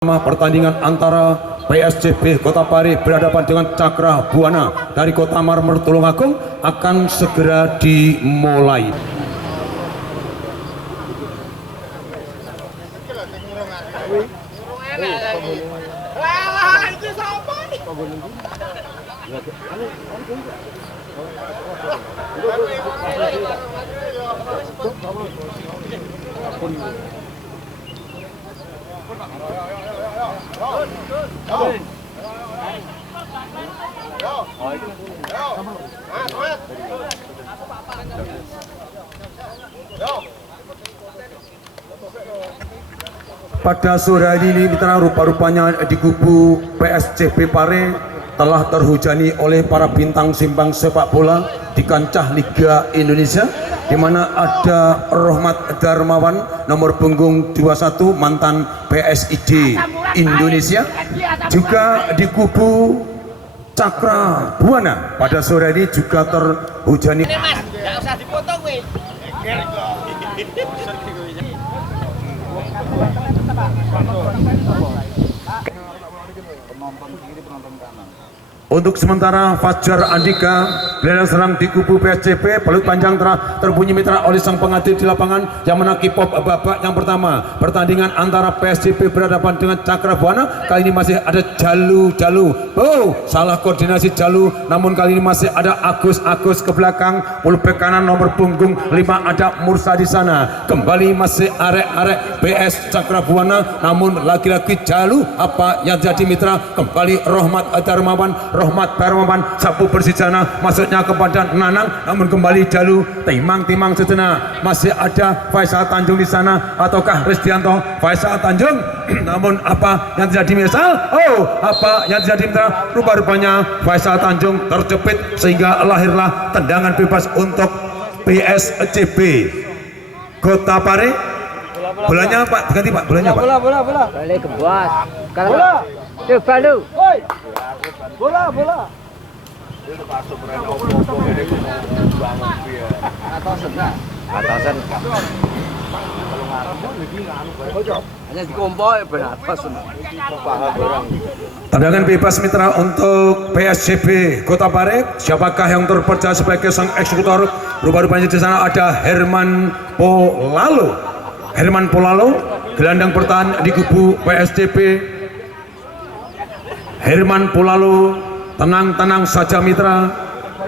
Pertandingan antara PSCB Kota Pare berhadapan dengan Cakra Buana dari Kota Marmer Tulungagung akan segera dimulai. Pada sore hari ini mitra, rupa-rupanya di kubu PSCB Pare telah terhujani oleh para bintang simbang sepak bola di kancah Liga Indonesia, di mana ada Rohmat Darmawan nomor punggung 21 mantan PSID Indonesia. Juga di kubu Cakra Buana pada sore ini juga terhujani. Untuk sementara Fajar Andika gelandang serang di kubu PSCB, peluit panjang telah terbunyi mitra oleh sang pengadil di lapangan yang menang kick-off babak yang pertama. Pertandingan antara PSCB berhadapan dengan Cakra Buana. Kali ini masih ada Jalu. Oh, salah koordinasi Jalu. Namun kali ini masih ada Agus ke belakang. Fullback kanan nomor punggung 5 ada Mursa di sana. Kembali masih arek PS Cakra Buana. Namun lagi-lagi Jalu. Apa yang jadi mitra? Kembali Rohmat Darmawan sapu bersih sana, masuknya kepada Nanang, namun kembali Jalu timang sejenak. Masih ada Faisal Tanjung di sana, ataukah Risdianto? Faisal Tanjung namun apa yang terjadi misal? Oh, apa yang terjadi mitra? Rupa-rupanya Faisal Tanjung terjepit sehingga lahirlah tendangan bebas untuk PSCB Kota Pare. Bolanya Pak, ganti Pak, bolanya Pak. Bola. Balik ke bos. Bola. Coba lu. Bola. Atasan. Hanya dikompoi berapa Tendangan bebas mitra untuk PSCB Kota Pare. Siapakah yang terpercaya sebagai sang eksekutor? Rupa-rupanya di sana ada Herman Polalo, gelandang bertahan di kubu PSCB. Herman Polalo, tenang saja mitra.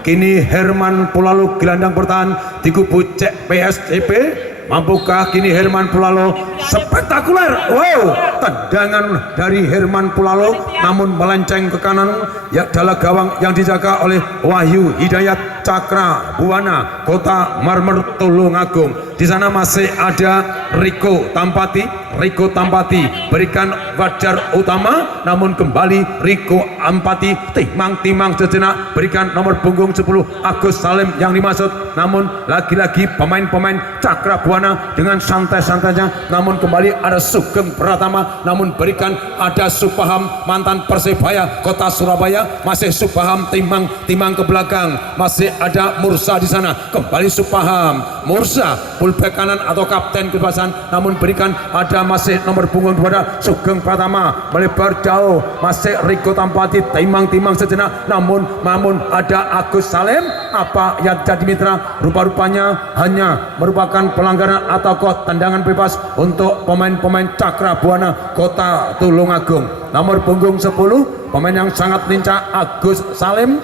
Kini Herman Polalo gelandang bertahan di kubu PSCB. Mampukah kini Herman Polalo? Spektakuler. Wow, tendangan dari Herman Polalo namun melenceng ke kanan ya, dalam gawang yang dijaga oleh Wahyu Hidayat Cakra Buana Kota Marmer Tulungagung. Di sana masih ada Riko Tampati berikan Fajar Utama, namun kembali Riko Ampati timang sejenak, berikan nomor punggung 10 Agus Salim yang dimaksud, namun lagi-lagi pemain Cakra Buana dengan santai-santainya, namun kembali ada Sugeng Pratama, namun berikan ada Supaham mantan Persebaya Kota Surabaya, masih Supaham timang ke belakang, masih ada Mursa di sana, kembali Supaham Mursa fullback kanan atau kapten kebebasan, namun berikan ada masih nomor punggung 2 Sugeng Pratama, melebar jauh, masih Riko Tampati timang sejenak, namun ada Agus Salim. Apa yang jadi mitra? Rupa-rupanya hanya merupakan pelanggaran atau tendangan bebas untuk pemain Cakra Buana Kota Tulungagung. Nomor punggung 10 pemain yang sangat lincah Agus Salim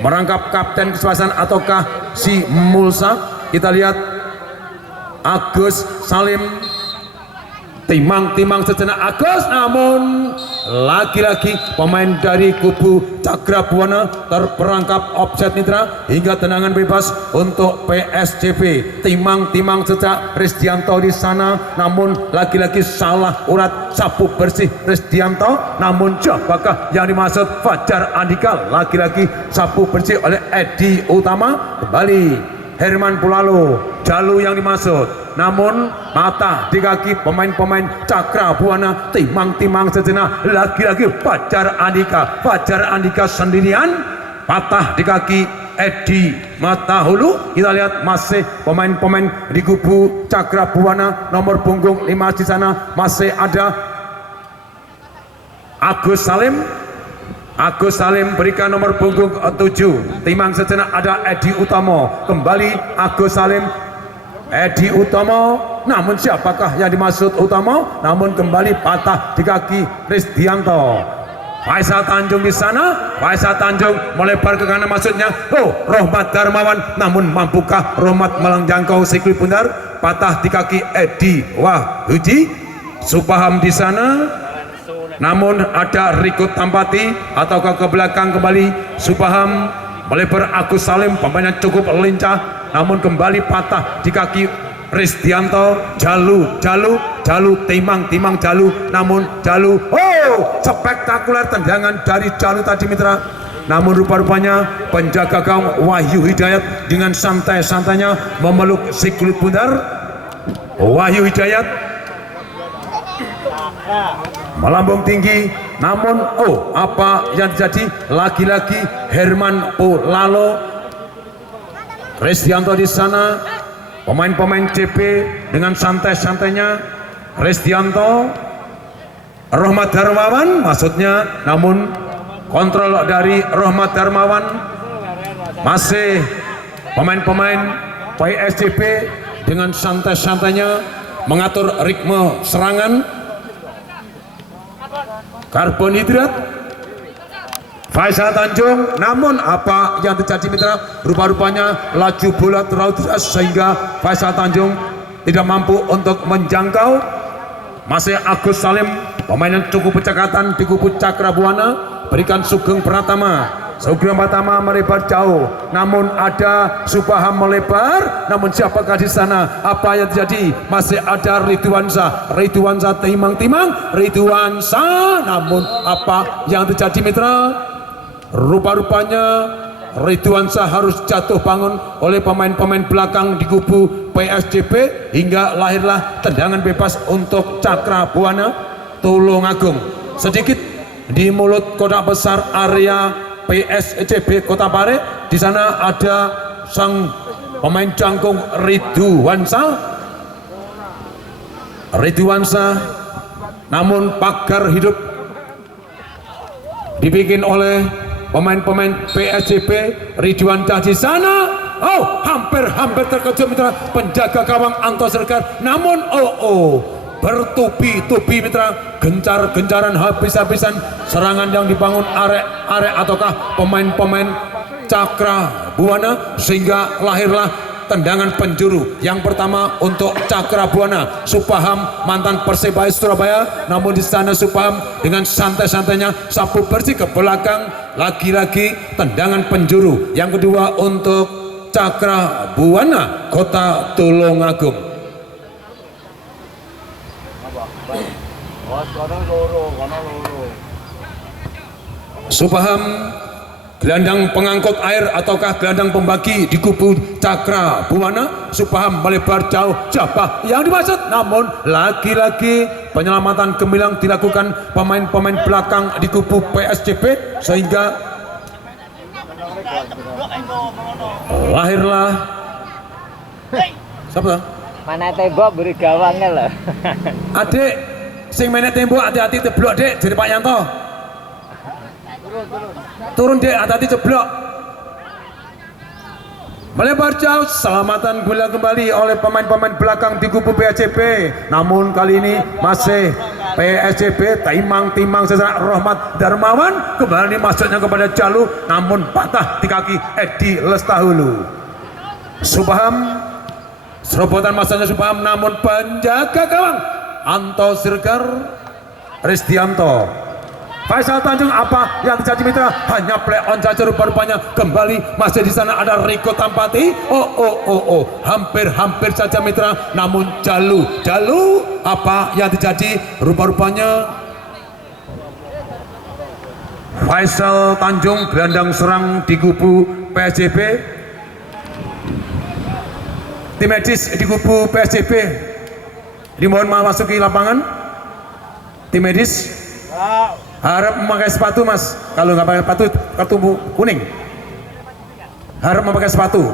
merangkap kapten kesebelasan ataukah si Mulsa. Kita lihat Agus Salim timang sejenak Agus, namun lagi-lagi pemain dari kubu Cakra Buana terperangkap offset mitra, hingga tendangan bebas untuk PSCB. Timang sejak Risdianto di sana, namun lagi-lagi salah urat sapu bersih Risdianto, namun apakah yang dimaksud Fajar Andika? Lagi-lagi sapu bersih oleh Edi Utama. Kembali Herman Polalo, Jalu yang dimaksud, namun mata di kaki pemain Cakra Buana timang sejenak. Lagi-lagi Fajar Andika sendirian, patah di kaki Edi Matahulu. Kita lihat masih pemain di kubu Cakra Buana nomor punggung 5 di sana, masih ada Agus Salim berikan nomor punggung 7. Timang sejenak ada Edi Utomo. Kembali Agus Salim, Edi Utomo. Namun siapakah yang dimaksud Utomo? Namun kembali patah di kaki Risdianto. Faisal Tanjung di sana. Faisal Tanjung melebar ke kanan maksudnya. Oh, Rohmat Darmawan. Namun mampukah Rohmat menjangkau sikli pundar? Patah di kaki Edi Wahyudi. Supaham di sana. Namun ada Riko Tampati ataukah ke belakang kembali Supaham melebar Agus Salim, pemainnya cukup lincah namun kembali patah di kaki Risdianto. Jalu Timang Jalu, namun Jalu, oh spektakuler tendangan dari Jalu tadi mitra. Namun rupa-rupanya penjaga gawang Wahyu Hidayat dengan santai-santainya memeluk si kulit bundar. Wahyu Hidayat melambung tinggi, namun oh apa yang terjadi? Lagi-lagi Herman Pulalo, Risdianto di sana, pemain-pemain CP dengan santai-santainya. Risdianto, Rohmat Darmawan maksudnya, namun kontrol dari Rohmat Darmawan. Masih pemain-pemain PSCP dengan santai-santainya mengatur ritme serangan. Karbonhidrat Faisal Tanjung, namun apa yang terjadi mitra? Rupa-rupanya laju bola terlalu deras sehingga Faisal Tanjung tidak mampu untuk menjangkau. Masih Agus Salim, pemain yang cukup percakatan di kubu Cakrabuana, berikan Sugeng Pratama. Sugeng Pratama melebar jauh, namun ada Supaham melebar, namun siapakah di sana? Apa yang terjadi? Masih ada Ridwansa Timang Ridwansa, namun apa yang terjadi mitra? Rupa-rupanya Ridwansa harus jatuh bangun oleh pemain-pemain belakang di kubu PSJP hingga lahirlah tendangan bebas untuk Cakrabuana Tulungagung. Sedikit di mulut kotak besar area PSCB Kota Pare, di sana ada sang pemain jangkung Ridwansa, namun pagar hidup dibikin oleh pemain-pemain PSCB. Ridwansa di sana, oh hampir terkejut mitra penjaga gawang Anto Sergar, namun bertubi-tubi mitra, gencar-gencaran habis-habisan serangan yang dibangun arek ataukah pemain-pemain Cakrabuana sehingga lahirlah tendangan penjuru. Yang pertama untuk Cakrabuana, Supaham mantan Persebaya Surabaya, namun di sana Supaham dengan santai-santainya sapu bersih ke belakang, lagi-lagi tendangan penjuru. Yang kedua untuk Cakrabuana Kota Tulungagung. Supaham gelandang pengangkut air ataukah gelandang pembagi di kubu Cakrabuana. Supaham melebar jauh, siapa yang dimaksud? Namun lagi-lagi penyelamatan gemilang dilakukan pemain-pemain belakang di kubu PSCP sehingga lahirlah siapa? Mana tembok beri gawangnya loh. Adik sing menek tembok hati-hati ceblok dek, jadi Pak Yanto. Turun dek, hati-hati ceblok. Melebar jauh, selamatan bola kembali oleh pemain-pemain belakang di kubu PSCP. Namun kali ini masih PSCP. Timang sejenak Rohmat Darmawan kembali masuknya kepada Jalu, namun patah di kaki Edi Lestahulu. Supaham, serobotan masanya Supaham, namun penjaga gawang Anto Sergar Risdianto. Faisal Tanjung, apa yang terjadi mitra? Hanya play on saja rupa-rupanya. Kembali masih di sana ada Riko Tampati. Hampir saja mitra, namun Jalu, apa yang terjadi? Rupa-rupanya Faisal Tanjung gelandang serang di kubu PSCP, tim medis di kubu PSCP dimohon memasuki lapangan. Tim medis harap memakai sepatu mas, kalau nggak pakai sepatu kartu kuning, harap memakai sepatu.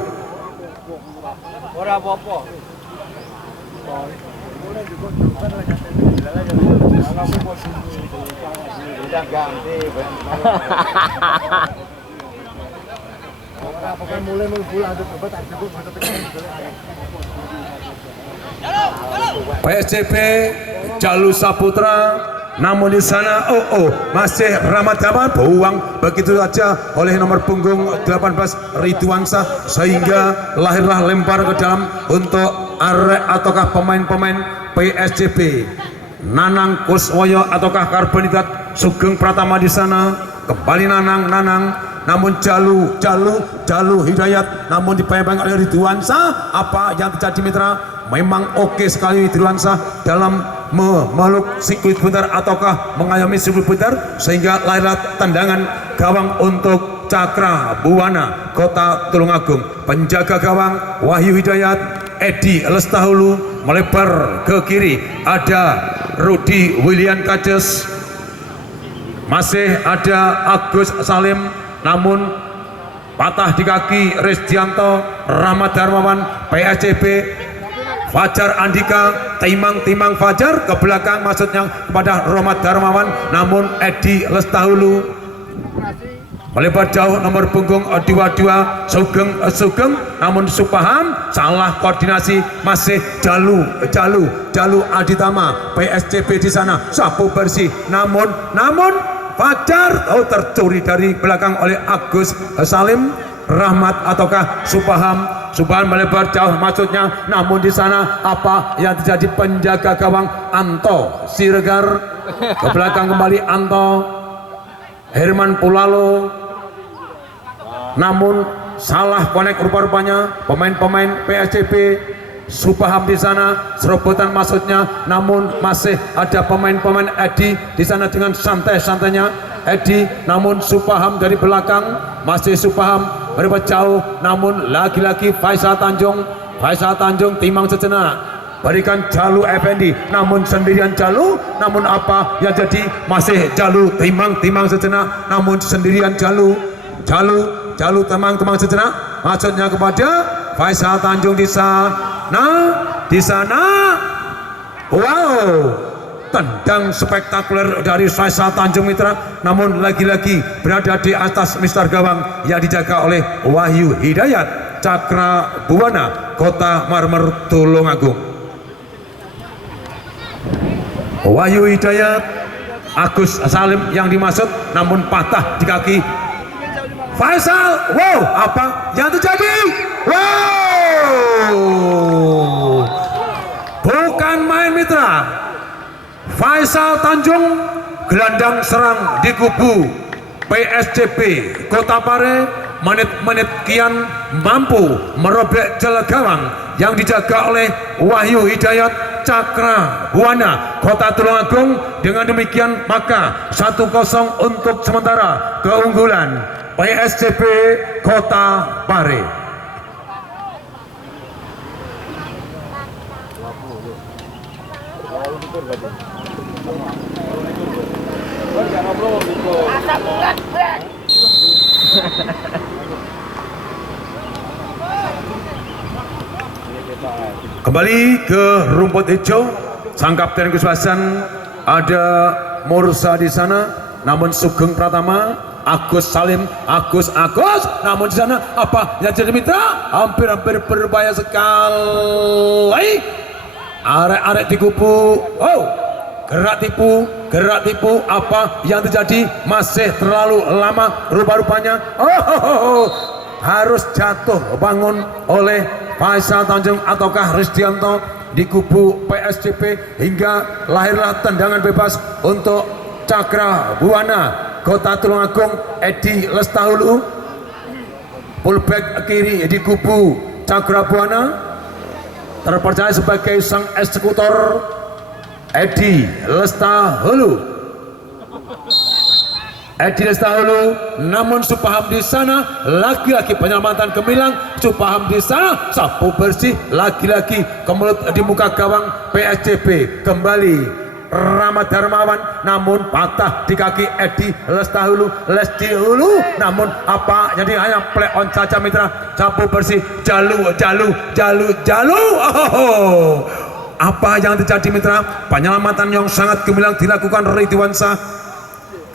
PSCP Jalu Saputra, namun di sana masih Rahmat Gawan buang begitu saja oleh nomor punggung 18 Ridwansyah, sehingga lahirlah lempar ke dalam untuk arek ataukah pemain-pemain PSCP Nanang Kuswoyo ataukah Karbonikat Sugeng Pratama di sana. Kembali Nanang, namun Jalu Hidayat, namun dipegang oleh Ridwansyah. Apa yang terjadi mitra? Memang oke sekali Ridwansyah dalam memeluk sirkuit putar ataukah mengayomi sirkuit putar, sehingga lahirlah tendangan gawang untuk Cakra Buwana Kota Tulungagung. Penjaga gawang Wahyu Hidayat, Edi Lestahulu melebar ke kiri, ada Rudi William Kajes, masih ada Agus Salim, namun patah di kaki Resdianto, Rahmat Darmawan PSCP, Fajar Andika, timang Fajar ke belakang, maksudnya kepada Rahmat Darmawan, namun Edi Lestahulu melebar jauh nomor punggung 22 Sugeng, namun Supaham salah koordinasi, masih Jalu Aditama PSCP di sana sapu bersih, namun Fajar tercuri dari belakang oleh Agus Salim. Rahmat ataukah Supaham melebar jauh maksudnya, namun di sana apa yang terjadi? Penjaga gawang Anto Siregar ke belakang kembali, Anto Herman Pulalo, namun salah konek rupa-rupanya pemain-pemain PSCP. Supaham di sana serobotan maksudnya, namun masih ada pemain-pemain Edi di sana dengan santai-santainya Edi, namun Supaham dari belakang, masih Supaham berapa jauh, namun lagi-lagi Faisal Tanjung timang sejenak berikan Jalu Effendi, namun sendirian Jalu, namun apa yang jadi? Masih Jalu timang sejenak, namun sendirian Jalu temang sejenak, maksudnya kepada Faisal Tanjung di sana. Wow, tendang spektakuler dari Faisal Tanjung mitra, namun lagi-lagi berada di atas mister gawang yang dijaga oleh Wahyu Hidayat, Cakra Buwana Kota Marmer Tulungagung. Wahyu Hidayat, Agus Salim yang dimaksud, namun patah di kaki Faisal. Wow, apa yang terjadi? Wow, bukan main mitra. Faisal Tanjung gelandang serang di kubu PSCP Kota Pare, menit-menit kian mampu merobek jala gawang yang dijaga oleh Wahyu Hidayat, Cakra Buwana Kota Tulungagung. Dengan demikian maka 1-0 untuk sementara keunggulan PSCP Kota Pare. Kembali ke rumput hijau, sang kapten kesebelasan ada Mursa di sana, namun Sugeng Pratama, Agus Salim, Agus, namun di sana apa yang jadi mitra? Hampir berbahaya sekali. Arek-arek di kubu, gerak tipu, apa yang terjadi? Masih terlalu lama rupa-rupanya. Harus jatuh bangun oleh Faisal Tanjung ataukah Resdianto di kubu PSCP, hingga lahirlah tendangan bebas untuk Cakra Buwana Kota Tulungagung. Edi Lestahulu fullback kiri di kubu Cakra Buwana, terpercaya sebagai sang eksekutor Edi Lestahulu, namun Supaham di sana lagi-lagi penyelamatan gemilang. Supaham di sana sapu bersih lagi-lagi kemelut di muka gawang PSCP. Kembali Rahmat Darmawan, namun patah di kaki Edi Lestahulu, namun apa jadi hanya play on saja mitra. Sapu bersih Jalu. Apa yang terjadi mitra? Penyelamatan yang sangat gemilang dilakukan Ridwansyah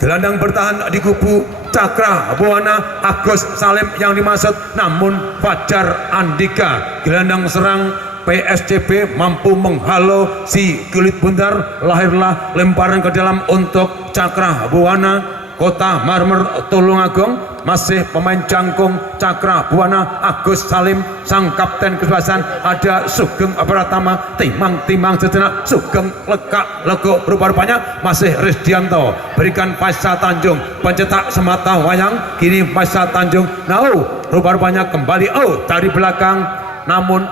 Gelandang bertahan di kubu Cakra Buana Agus Salim yang dimaksud, namun Fajar Andika gelandang serang PSCB mampu menghalau si kulit buntar. Lahirlah lemparan ke dalam untuk Cakra Buana Kota Marmer Tulungagung. Masih pemain jangkung Cakra Buana Agus Salim, sang kapten kesebelasan. Ada Sugeng Pratama, timang sejenak Sugeng lekak legok rupa-rupanya masih Risdianto, berikan Faisal Tanjung, pencetak semata wayang. Kini Faisal Tanjung, rupa-rupanya kembali dari belakang, namun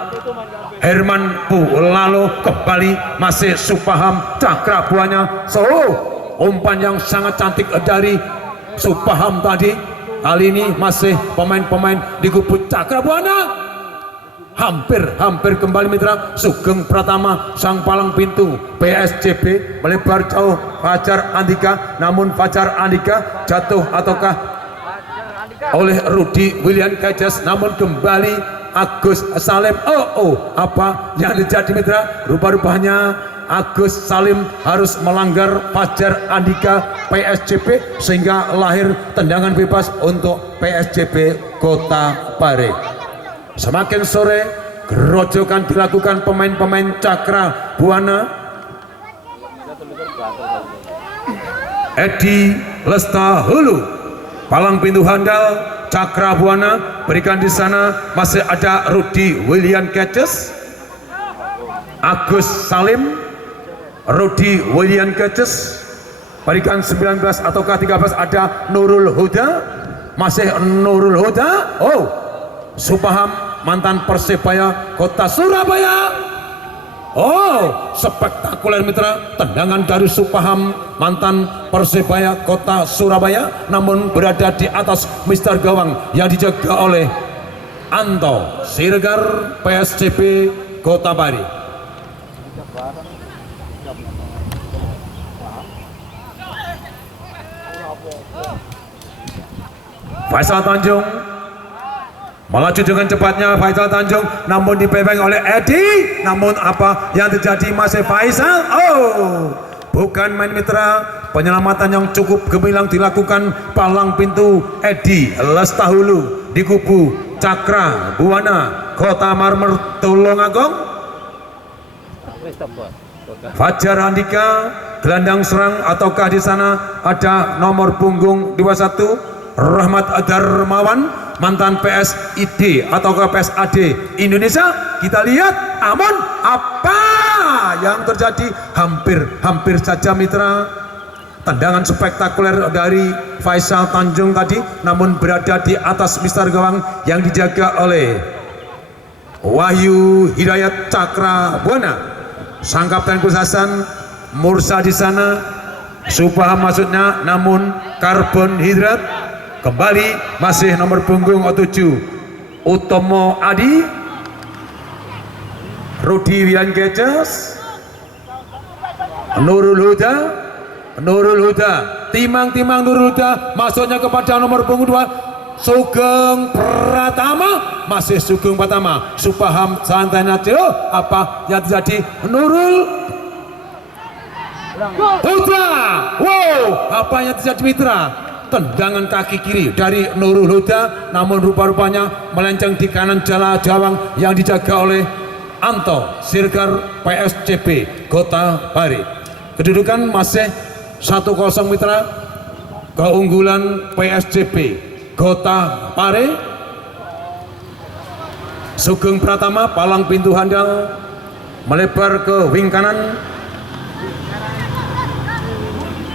Herman Pulalo kembali, masih Supaham Cakra Buana. Umpan yang sangat cantik dari Supaham tadi. Kali ini masih pemain-pemain di kubu Cakra Buana. Hampir kembali mitra. Sugeng Pratama, sang palang pintu PSCB, melebar jauh Fajar Andika, namun Fajar Andika jatuh ataukah oleh Rudi William Kajas, namun kembali Agus Salim. Apa yang terjadi mitra? Rupa-rupanya Agus Salim harus melanggar Fajar Andika PSCB, sehingga lahir tendangan bebas untuk PSCB Kota Pare. Semakin sore gerojokan dilakukan pemain-pemain Cakra Buana. Edi Lestahulu, palang pintu handal Cakra Buana, berikan di sana. Masih ada Rudi William Kaces, Agus Salim, Rudi William Kaces, berikan 19 ataukah 13. Ada Nurul Huda, masih Nurul Huda. Supaham, mantan Persebaya Kota Surabaya. Spektakuler mitra, tendangan dari Supaham, mantan Persebaya Kota Surabaya, namun berada di atas Mister Gawang yang dijaga oleh Anto Siregar PSCB Kota Pare. Faisal Tanjung melaju dengan cepatnya. Faisal Tanjung namun dipepeng oleh Edi. Namun apa yang terjadi? Masih Faisal. Bukan main mitra. Penyelamatan yang cukup gemilang dilakukan palang pintu Edi Lestahulu di kubu Cakra Buana Kota Marmer Tulungagung. Fajar Andika gelandang serang, ataukah di sana ada nomor punggung 21 Rahmat Darmawan, mantan PSID ataukah PSAD Indonesia. Kita lihat, aman apa yang terjadi? Hampir saja mitra. Tendangan spektakuler dari Faisal Tanjung tadi, namun berada di atas Mister Gawang yang dijaga oleh Wahyu Hidayat Cakra Buana. Sang kapten Kusasan Mursa di sana, Supaham maksudnya, namun karbohidrat. Kembali masih nomor punggung 7 Utomo Adi, Rudi Wian Geces, Nurul Huda, timang Nurul Huda, masuknya kepada nomor punggung 2 Sugeng Pratama, masih Sugeng Pratama. Supaham santai najo. Apa yang terjadi? Nurul Huda. Apa yang terjadi mitra? Tendangan kaki kiri dari Nurul Huda, namun rupa-rupanya melenceng di kanan jala Jawang yang dijaga oleh Anto Siregar PSCB Kota Pare. Kedudukan masih 1-0 mitra, keunggulan PSCB Kota Pare. Sugeng Pratama, palang pintu handal, melebar ke wing kanan.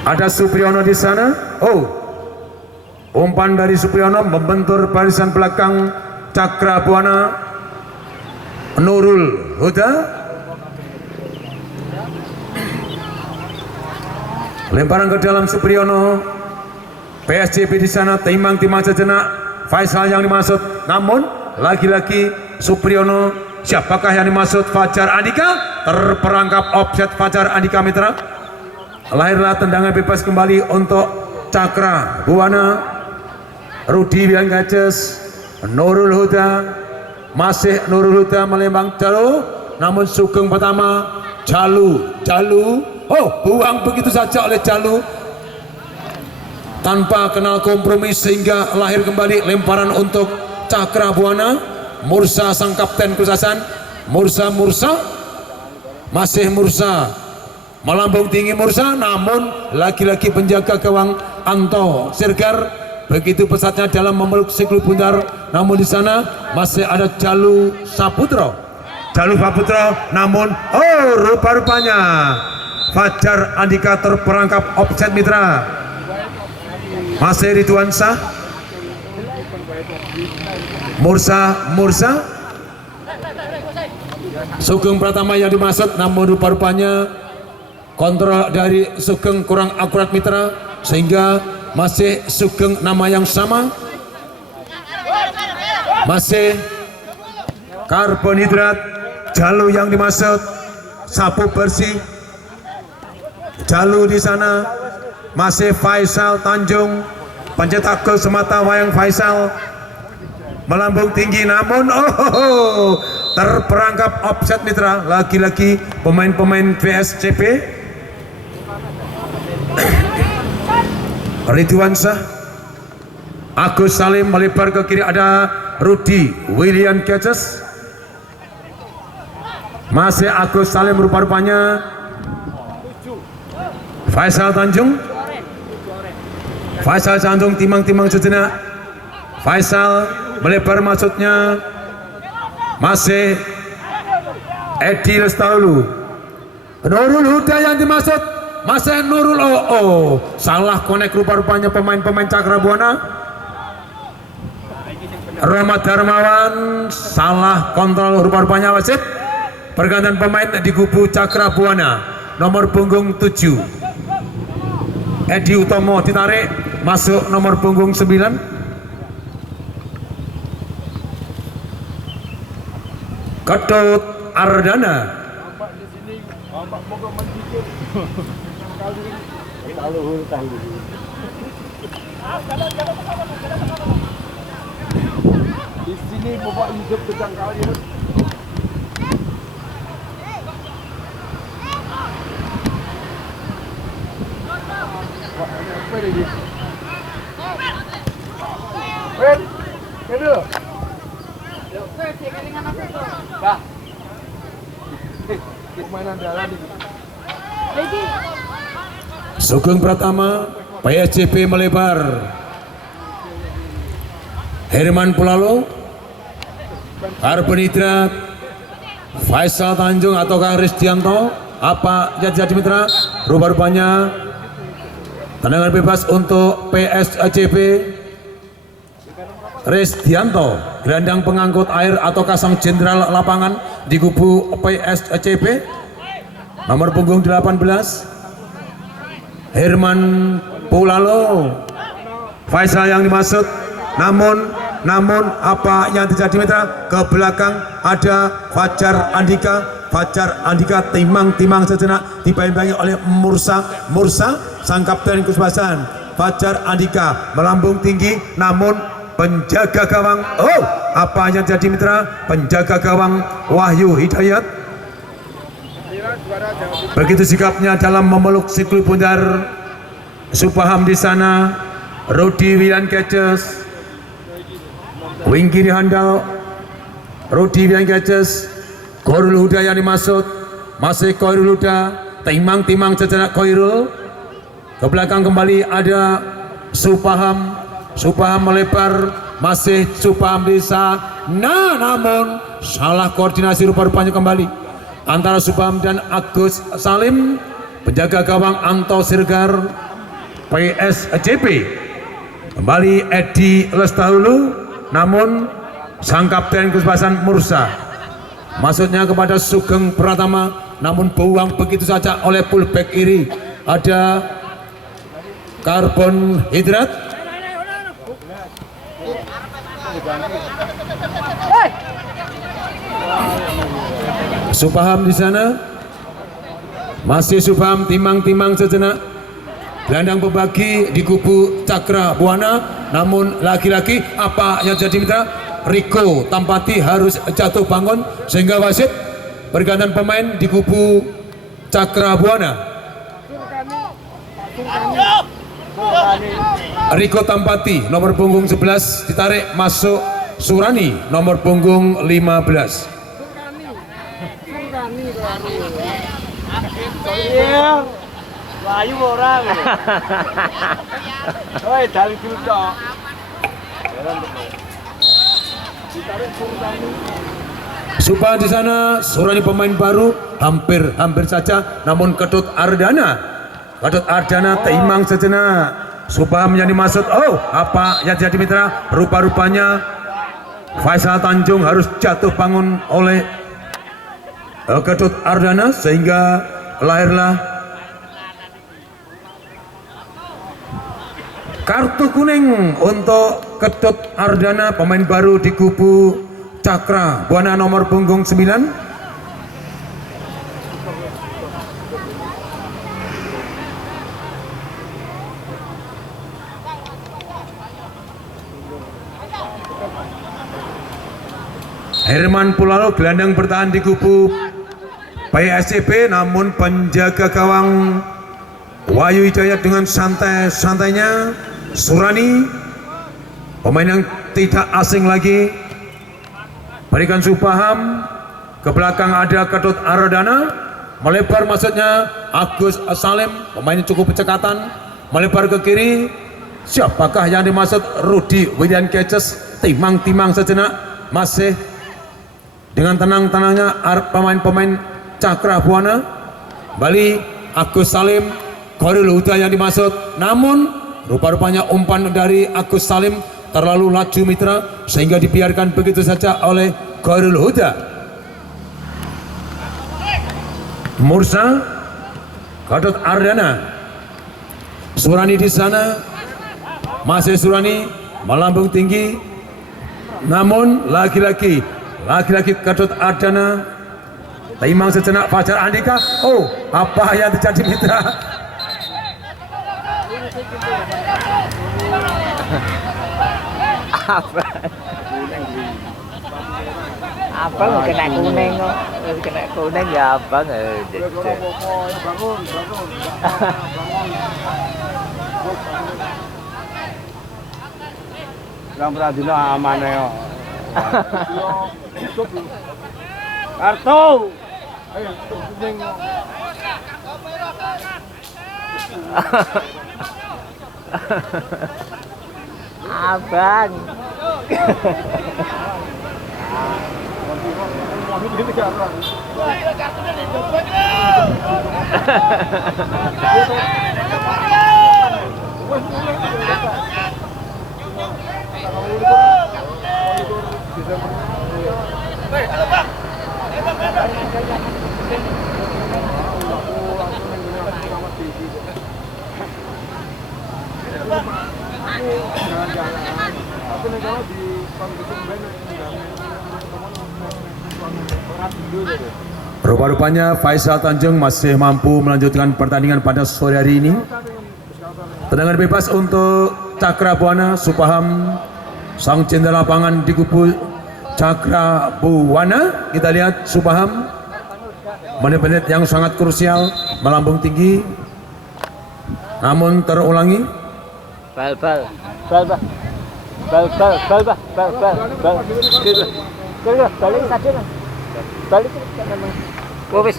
Ada Supriyono di sana. Umpan dari Supriyono membentur barisan belakang Cakra Buana. Nurul Huda, lemparan ke dalam Supriyono. PSCB di sana timang sejenak. Faisal yang dimaksud, namun lagi-lagi Supriyono. Siapakah yang dimaksud? Fajar Andika. Terperangkap offset Fajar Andika mitra. Lahirlah tendangan bebas kembali untuk Cakra Buana. Rudi Wian Gaces, Nurul Huda, masih Nurul Huda melempang Jalu, namun Sugeng pertama Jalu, buang begitu saja oleh Jalu. tanpa kenal kompromi sehingga lahir kembali lemparan untuk Cakra Buana. Mursa sang kapten Kusasan. Mursa masih Mursa melambung tinggi Mursa, namun lagi-lagi penjaga gawang Anto Sirgar begitu pesatnya dalam memeluk Siklu Bundar. Namun di sana masih ada Jalu Saputro, namun rupa-rupanya Fajar Andika terperangkap offset mitra. Masih Ridwan Shah, Mursa Sugeng Pratama yang dimaksud, namun rupa-rupanya kontrol dari Sugeng kurang akurat mitra, sehingga masih Sugeng nama yang sama, masih karbohidrat. Jalu yang dimaksud sapu bersih. Jalu di sana masih Faisal Tanjung, pencetak gol semata wayang Faisal melambung tinggi, namun terperangkap offset mitra. Lagi-lagi pemain-pemain VSCP. Ridwan Shah, Agus Salim melebar ke kiri, ada Rudi William Keces, masih Agus Salim rupa-rupanya Faisal Tanjung timang-timang sejenak. Faisal melebar maksudnya, masih Edi Lestaulu. Nurul Huda yang dimaksud, masih Nurul. Salah konek rupa-rupanya pemain-pemain Cakra Buana. Rahmat Darmawan salah kontrol rupa-rupanya wasit. Pergantian pemain di kubu Cakra Buana, nomor punggung 7 Edi Utomo ditarik masuk nomor punggung 9. Ketut Ardana. Di sini bapak hidup tegang kali. Sugeng Pratama, PSCP melebar. Herman Pulalo, karbohidrat, Faisal Tanjung ataukah Risdianto, apa jadi mitra? Rupa-rupanya tendangan bebas untuk PSCP. Risdianto, gelandang pengangkut air ataukah sang jenderal lapangan di kubu PSCP, nomor punggung 18. Herman Pulalo, Faisal yang dimaksud, namun apa yang terjadi mitra? Ke belakang ada Fajar Andika timang sejenak dibayang-bayangi oleh Mursa sang kapten Kusasan. Fajar Andika melambung tinggi, namun penjaga gawang, apa yang terjadi mitra? Penjaga gawang Wahyu Hidayat begitu sikapnya dalam memeluk Siklu Bundar. Supaham di sana, Rudi William Keces, wing kiri handal Rudi William Keces. Koirul Huda yang dimaksud, masih Koirul Huda, timang sejenak Koirul. Ke belakang kembali ada Supaham melebar, masih Supaham bisa, namun salah koordinasi rupa-rupanya kembali antara Supaham dan Agus Salim. Penjaga gawang Anto Sirgar PSCP. Kembali Edi Lestaulu, namun sang kapten Kusasan Mursa maksudnya kepada Sugeng Pratama, namun buang begitu saja oleh fullback kiri ada karbohidrat. Supaham di sana, masih Supaham timang sejenak, gelandang pembagi di kubu Cakra Buana. Namun lagi-lagi apa yang jadi mitra? Riko Tampati harus jatuh bangun sehingga wasit pergantian pemain di kubu Cakra Buana. Riko Tampati nomor punggung 11 ditarik masuk Surani nomor punggung 15. Iya. Layu orang. Oi, dari dulu dong. Supaya di sana Surani pemain baru hampir saja, namun Ketut Ardana teimang sejenak. Supaya menjadi maksud, oh apa yang jadi mitra, rupa-rupanya Faisal Tanjung harus jatuh bangun oleh Ketut Ardana sehingga lahirlah kartu kuning untuk Ketut Ardana, pemain baru di kubu Cakra Buana nomor punggung 9. Herman Pulalo gelandang bertahan di kubu PSCP, namun penjaga gawang Wahyu Hidayat dengan santai-santainya. Surani pemain yang tidak asing lagi berikan Supaham ke belakang, ada Ketut Ardana melebar, maksudnya Agus Salim pemain yang cukup cekatan melebar ke kiri. Siapakah yang dimaksud? Rudi William Keces timang sejenak, masih dengan tenang-tenangnya pemain-pemain Cakra Buana. Bali Agus Salim, Khairul Huda yang dimaksud, namun rupa-rupanya umpan dari Agus Salim terlalu laju mitra sehingga dibiarkan begitu saja oleh Khairul Huda. Mursa, Ketut Ardana, Surani di sana, masih Surani melambung tinggi, namun lagi-lagi Ketut Ardana timang sejenak. Fajar Andika, oh apa yang terjadi mitra? Abang kena kuning kok. Kena kuning ya abang. Bangun. Yang Pradina aman ya. Kartu. Ayo, kuning. Abang. Rupa-rupanya Faisal Tanjung masih mampu melanjutkan pertandingan pada sore hari ini. Tendangan bebas untuk Cakra Buana. Supaham sang jenderal lapangan di kubu Cakra Buana. Kita lihat Supaham, menit-menit yang sangat krusial, melambung tinggi namun terulangi. Bal. Balik saja mas. Balik. Oh wis.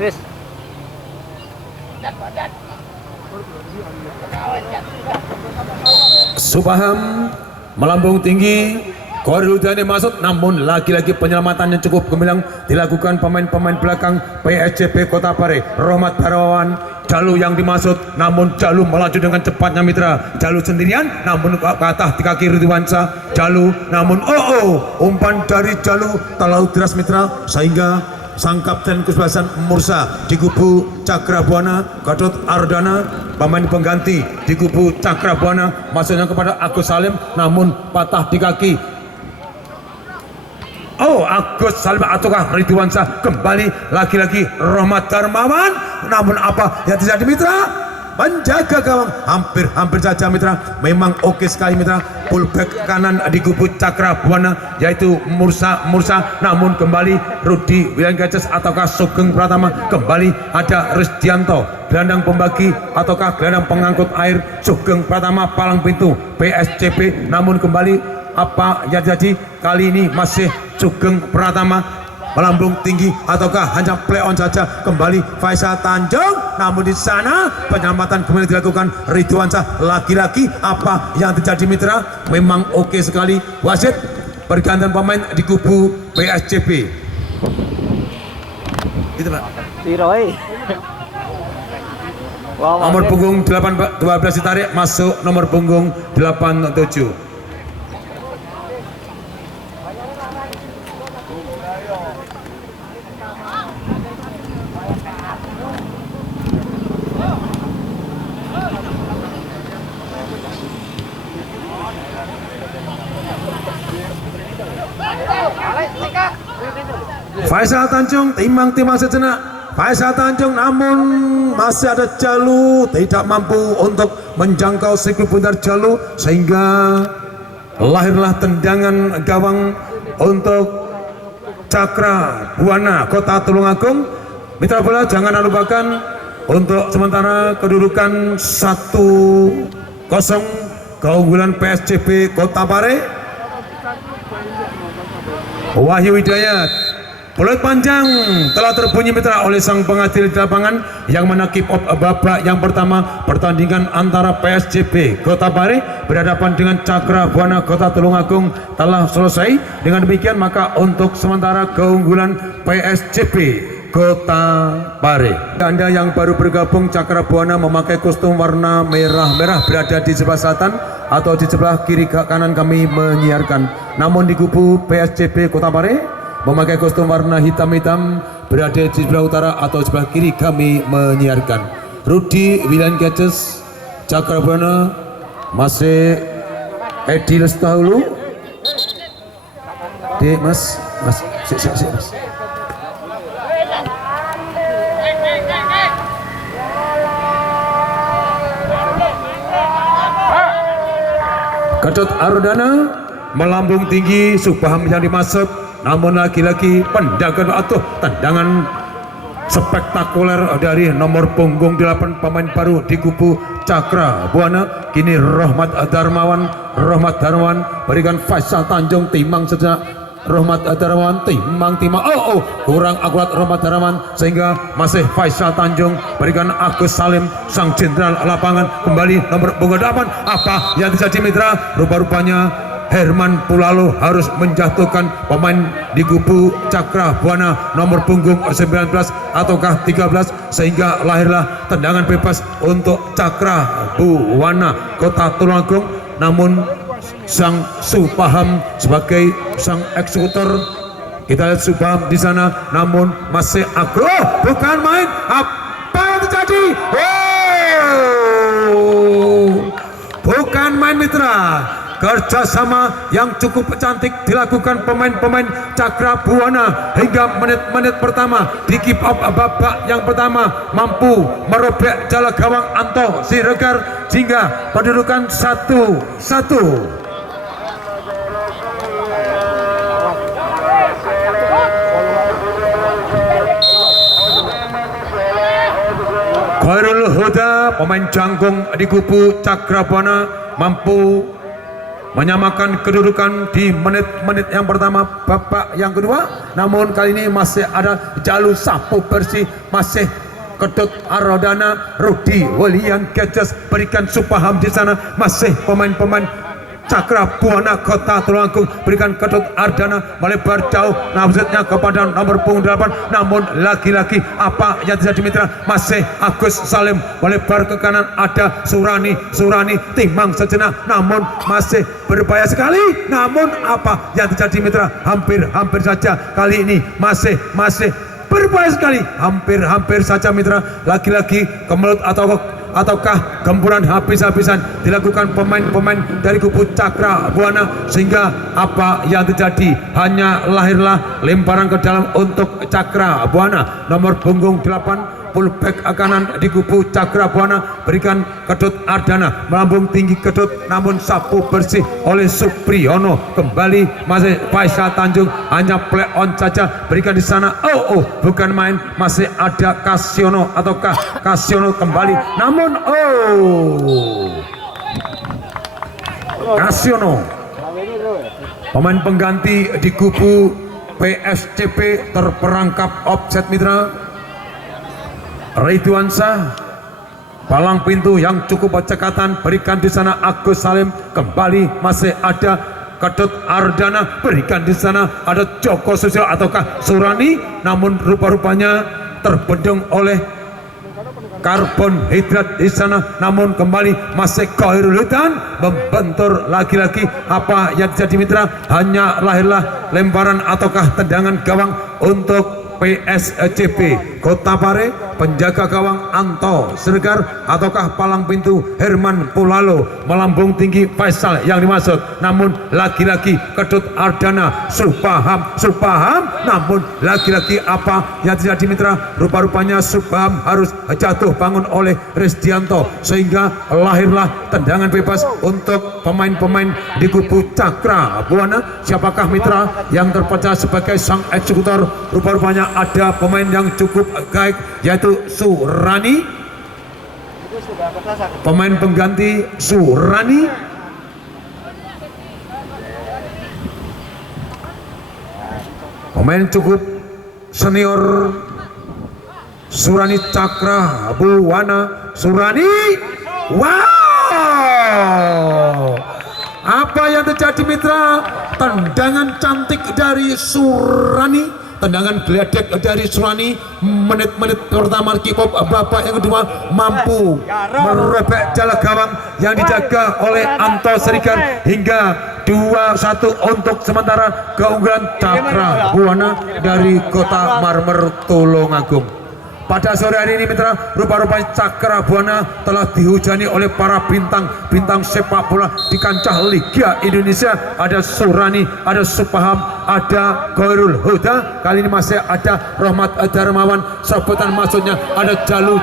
Supaham melambung tinggi, Khairul Huda masuk, namun lagi-lagi penyelamatan yang cukup gemilang dilakukan pemain-pemain belakang PSCP Kota Pare. Rahmat Darmawan, Jalu yang dimaksud, namun Jalu melaju dengan cepatnya mitra. Jalu sendirian, namun ke atas di kaki Ridwansyah. Jalu, namun umpan dari Jalu terlalu deras mitra, sehingga sang kapten kesebelasan Mursa di kubu Cakra Buana, Ketut Ardana, pemain pengganti di kubu Cakra Buana, maksudnya kepada Agus Salim, namun patah di kaki. Agus Salim ataukah Ridwansyah? Kembali lagi-lagi Rahmat Darmawan, namun apa yang terjadi mitra? menjaga gawang. Hampir saja mitra, memang oke sekali mitra. Fullback kanan di kubu Cakra Buana yaitu Mursa, namun kembali Rudi William Gaces ataukah Sugeng Pratama, kembali ada Resdianto gelandang pembagi ataukah gelandang pengangkut air. Sugeng Pratama palang pintu PSCP, namun kembali apa yang jadi kali ini masih Sugeng Pratama melambung tinggi ataukah hanya play on saja. Kembali Faisal Tanjung, namun di sana penyelamatan kemudian dilakukan Ridwan Syah. Lagi-lagi apa yang terjadi mitra, memang oke sekali wasit. Pergantian pemain di kubu PSCP itu Pak. Tiroi. Nomor punggung 12 ditarik masuk nomor punggung 87. Faisal Tanjung timbang sejenak. Faisal Tanjung namun masih ada Jalu, tidak mampu untuk menjangkau sekitar Jalu, sehingga lahirlah tendangan gawang untuk Cakra Buana Kota Tulungagung. Mitra bola jangan lupakan untuk sementara kedudukan 1-0 keunggulan PSCP Kota Pare. Wahyu Hidayat, peluit panjang telah terbunyi mitra oleh sang pengadil di lapangan, yang mana kick off babak yang pertama pertandingan antara PSCP Kota Pare berhadapan dengan Cakra Buana Kota Tulungagung telah selesai. Dengan demikian maka untuk sementara keunggulan PSCP Kota Pare. Anda yang baru bergabung, Cakra Buana memakai kostum warna merah-merah berada di sebelah selatan atau di sebelah kiri kanan kami menyiarkan. Namun di kubu PSCP Kota Pare memakai kostum warna hitam-hitam berada di sebelah utara atau sebelah kiri kami menyiarkan. Rudi William Gaces, Cakra Buana masih Edi Lestahulu. Dek mas, mas. Ketut Ardana melambung tinggi, Subham yang dimasuk, namun lagi-lagi tendangan spektakuler dari nomor punggung 8 pemain baru di kubu Cakra Buana. Kini Rahmat Darmawan berikan Faisal Tanjung timang sejenak. Rahmat Darmawan timang kurang akurat Rahmat Darmawan, sehingga masih Faisal Tanjung berikan Agus Salim sang jenderal lapangan. Kembali nomor punggung 8, apa yang terjadi mitra? Rupa-rupanya Herman Pulalo harus menjatuhkan pemain di kubu Cakra Buana nomor punggung 19 ataukah 13, sehingga lahirlah tendangan bebas untuk Cakra Buana Kota Tulungagung. Namun sang Supaham sebagai sang eksekutor, kita lihat Supaham di sana, namun masih agro, bukan main. Apa yang terjadi? Bukan main mitra. Kerjasama yang cukup cantik dilakukan pemain-pemain Cakra Buana hingga menit-menit pertama di kick off babak yang pertama mampu merobek jala gawang Anto Siregar sehingga pendudukan 1-1. Khairul Huda pemain jangkung di kubu Cakra Buana mampu menyamakan kedudukan di menit-menit yang pertama babak yang kedua. Namun kali ini masih ada Jalu sapu bersih, masih Ketut Ardana, Rudi William Gaces berikan Supaham di sana, masih pemain-pemain Cakra Buana Kota Tulungagung berikan Ketut Ardana melebar jauh, nafsutnya kepada nomor punggung 8. Namun lagi-lagi apa yang terjadi mitra? Masih Agus Salim melebar ke kanan, ada Surani timbang sejenak, namun masih berbahaya sekali. Namun apa yang terjadi mitra? Hampir saja kali ini masih berbahaya sekali, hampir saja mitra. Lagi-lagi kemelut ataukah gempuran habis-habisan dilakukan pemain-pemain dari kubu Cakra Buana, sehingga apa yang terjadi? Hanya lahirlah lemparan ke dalam untuk Cakra Buana nomor punggung 8 fullback kanan di kubu Cakra Buana berikan Kedut Ardana melambung tinggi Kedut namun sapu bersih oleh Supriyono. Kembali masih Faisal Tanjung hanya play on saja berikan di sana. Bukan main, masih ada Kasiono ataukah Kasiono kembali namun Kasiono pemain pengganti di kubu PSCP terperangkap offset mitra. Ridwan Shah palang pintu yang cukup bercekatan berikan di sana Agus Salim. Kembali masih ada Kedut Ardana berikan di sana ada Joko Susilo ataukah Surani namun rupa-rupanya terbendung oleh karbon hidrat di sana namun kembali masih Khairul Huda membentur lagi-lagi. Apa yang jadi mitra? Hanya lahirlah lemparan ataukah tendangan gawang untuk PSCP Kota Pare. Penjaga gawang Anto Siregar ataukah palang pintu Herman Pulalo melambung tinggi Faisal yang dimaksud namun lagi-lagi Kedut Ardana Supaham namun lagi-lagi apa yang terjadi mitra? Rupa-rupanya Supaham harus jatuh bangun oleh Risdianto sehingga lahirlah tendangan bebas untuk pemain-pemain di kubu Cakra Buana. Siapakah mitra yang terpecah sebagai sang eksekutor? Rupa-rupanya ada pemain yang cukup baik yaitu Surani, pemain pengganti Surani. Pemain cukup senior Surani Cakra Buana. Surani, wow, apa yang terjadi mitra? Tendangan cantik dari Surani, tendangan geledek dari Surani. Menit-menit pertama kick off babak yang kedua mampu merobek jala gawang yang dijaga oleh Anto Siregar hingga 2-1 untuk sementara keunggulan Cakra Buana dari Kota Marmer Tulungagung. Pada sore hari ini mitra, rupa-rupanya Cakra Buana telah dihujani oleh para bintang sepak bola di kancah Liga Indonesia. Ada Surani, ada Supaham, ada Khairul Huda, kali ini masih ada Rahmat Darmawan. Sebutan maksudnya ada Jalu,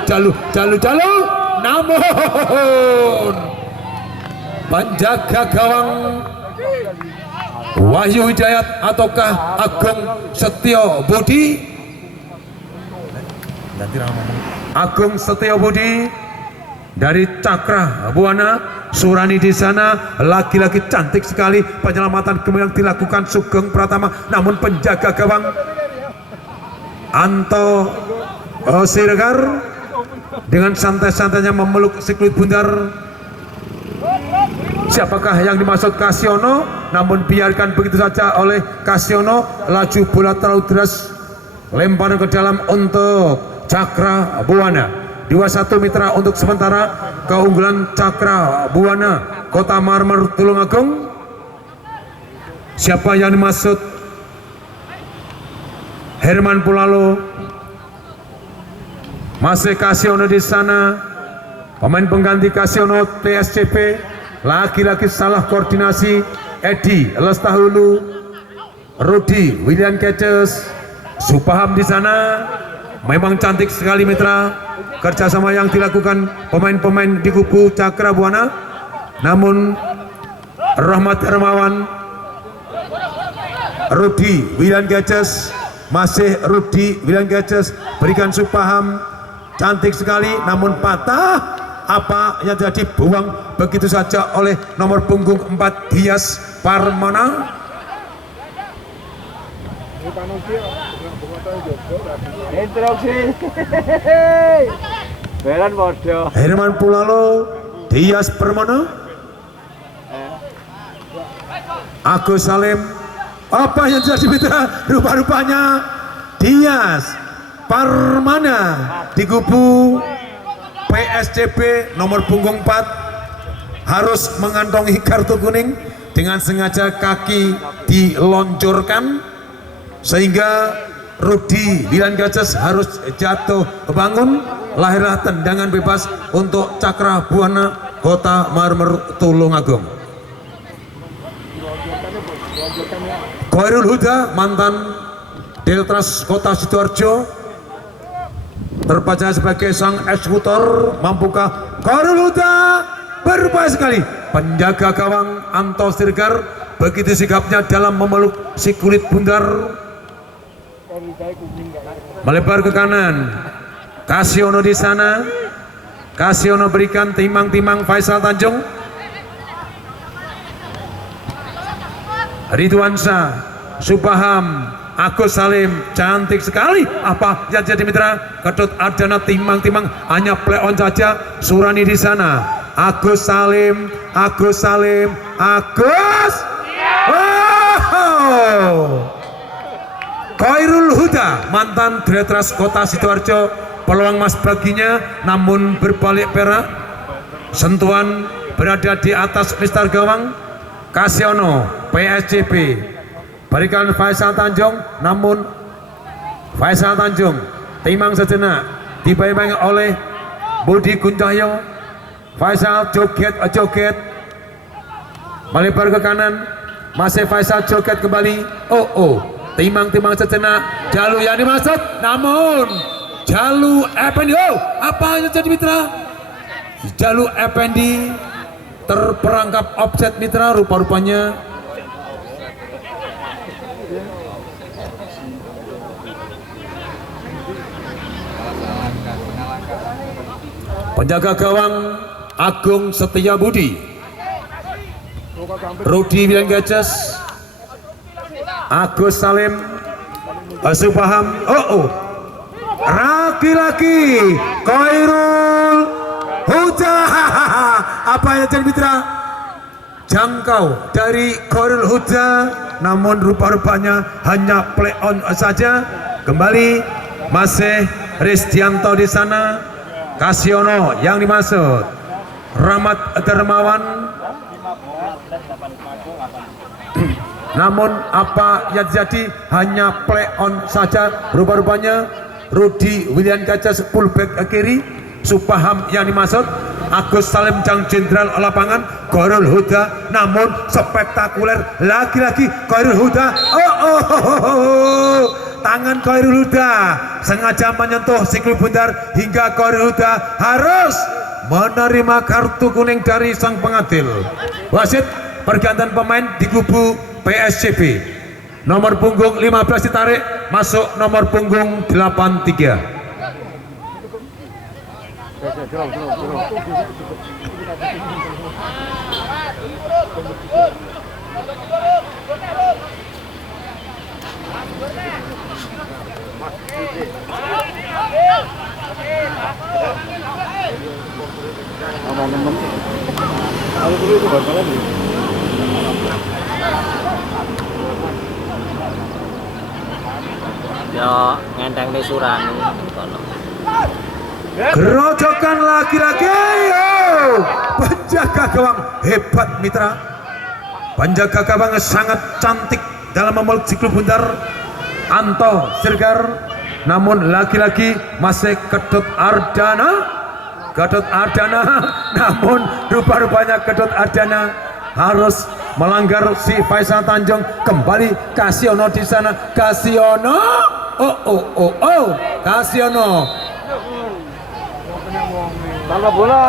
namun penjaga gawang Wahyu Hidayat ataukah Agung Setio Budi, Agung Setio Budi dari Cakra Buana. Surani di sana lagi-lagi cantik sekali penyelamatan kemudian dilakukan Sugeng Pratama namun penjaga gawang Anto Siregar dengan santai-santainya memeluk si kulit bundar. Siapakah yang dimaksud? Kasiono, namun biarkan begitu saja oleh Kasiono. Laju bola terlalu deras, lemparan ke dalam untuk Cakra Buana. 2-1 mitra untuk sementara keunggulan Cakra Buana Kota Marmer Tulungagung. Siapa yang dimaksud? Herman Pulalo, masih Kasiono di sana. Pemain pengganti Kasiono PSCP lagi-lagi salah koordinasi. Edi Lestahulu, Rudi William Keces, Supaham di sana. Memang cantik sekali mitra kerjasama yang dilakukan pemain-pemain di kubu Cakra Buana. Namun Rahmat Hermawan, Rudi William Keces, masih Rudi William Keces berikan Supaham, cantik sekali namun patah. Apa yang jadi buang begitu saja oleh nomor punggung 4 Dias Parmana. Instruksi. Beran bodoh. Herman Pulalo, Dias Parmana, Agus Salim. Apa yang jadi mitra? Rupa-rupanya Dias Parmana di kubu PSCP nomor punggung 4 harus mengantongi kartu kuning dengan sengaja kaki diloncurkan sehingga Rudi William Keces harus jatuh bangun. Lahirlah tendangan bebas untuk Cakra Buana Kota Marmer Tulungagung. Khairul Huda mantan Deltras Kota Sidoarjo terbaca sebagai sang eksekutor. Mampukah Khairul Huda? Berbahaya sekali. Penjaga gawang Anto Siregar begitu sigapnya dalam memeluk si kulit bundar. Melebar ke kanan. Kasiono di sana. Kasiono berikan timang-timang Faisal Tanjung. Ridwan Shah, Subaham, Agus Salim, cantik sekali. Apa yang jadi mitra? Ketut Ardana timang-timang, hanya play on saja. Surani di sana. Agus Salim, Agus Salim, Agus. Wow. Khairul Huda, mantan Diretras Kota Sidoarjo, peluang mas baginya, namun berbalik perak. Sentuhan berada di atas mistar gawang. Kasiono, PSCP, berikan Faisal Tanjung, namun Faisal Tanjung timang sejenak, dibayang oleh Budi Kuncahyo. Faisal joget, melebar ke kanan, masih Faisal joget kembali. Timang-timang sejenak, Jalu yang dimaksud, namun Jalu Effendi, apa yang jadi mitra? Jalu Effendi terperangkap offset mitra, rupa-rupanya penjaga gawang Agung Setiabudi, Rudi Wilenggaces, Agus Salim, Subaham. Laki-laki Khairul Huda. Apa yang jadi mitra? Jangkau dari Khairul Huda, namun rupa-rupanya hanya play on saja. Kembali masih Ristianto di sana. Kasiono yang dimaksud, Rahmat Dermawan. Namun apa yang jadi hanya play on saja. Rupa-rupanya Rudi William Kaca fullback kiri. Subaham yang dimaksud, Agus Salim Jang Jenderal lapangan. Khairul Huda, namun spektakuler lagi-lagi Khairul Huda. Tangan Khairul Huda sengaja menyentuh sikul bundar hingga Khairul Huda harus menerima kartu kuning dari sang pengadil. Wasit pergantian pemain di kubu PSCB. Nomor punggung 15 ditarik, masuk nomor punggung 83. Yo ngenteng di Surani. Gerojokan laki-laki. Penjaga gawang hebat mitra. Penjaga gawang sangat cantik dalam memeluk sikul bundar Anto Siregar. Namun laki-laki masih Ketut Ardana. Namun rupa-rupanya Ketut Ardana harus melanggar si Faisal Tanjung. Kembali Kasiono di sana. Kasiono. Kasiono.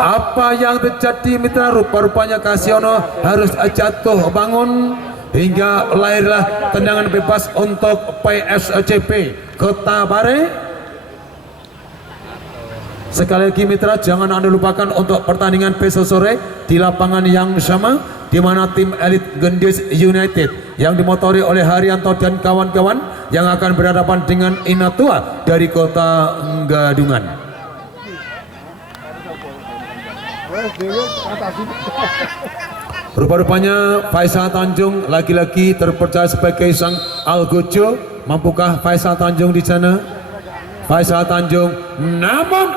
Apa yang terjadi mitra? Rupa-rupanya Kasiono harus jatuh bangun hingga lahirlah tendangan bebas untuk PSCP Kota Bare. Sekali lagi mitra, jangan Anda lupakan untuk pertandingan besok sore di lapangan yang sama, di mana tim elit Gendis United yang dimotori oleh Haryanto dan kawan-kawan yang akan berhadapan dengan Inatua dari Kota Gadungan. Rupa-rupanya Faisal Tanjung lagi-lagi terpercaya sebagai sang algojo. Mampukah Faisal Tanjung di sana? Faisal Tanjung, namun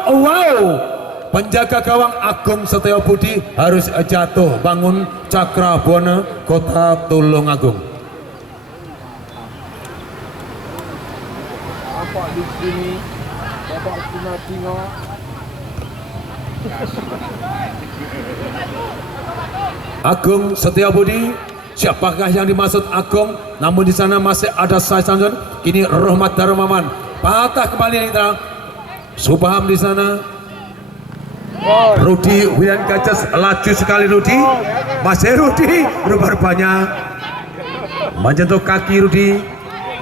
penjaga gawang Agung Setiabudi harus jatuh bangun. Cakrabwana Kota Tulungagung. Apa di sini? Bapak Tino. Agung Setiabudi, siapakah yang dimaksud Agung? Namun di sana masih ada Sai Sanjun. Kini Rahmat Darmawan patah kembali mitra. Subham di sana. Rudi William Gajah laju sekali Rudi. Masih Rudi rupa-rupanya menyentuh kaki Rudi.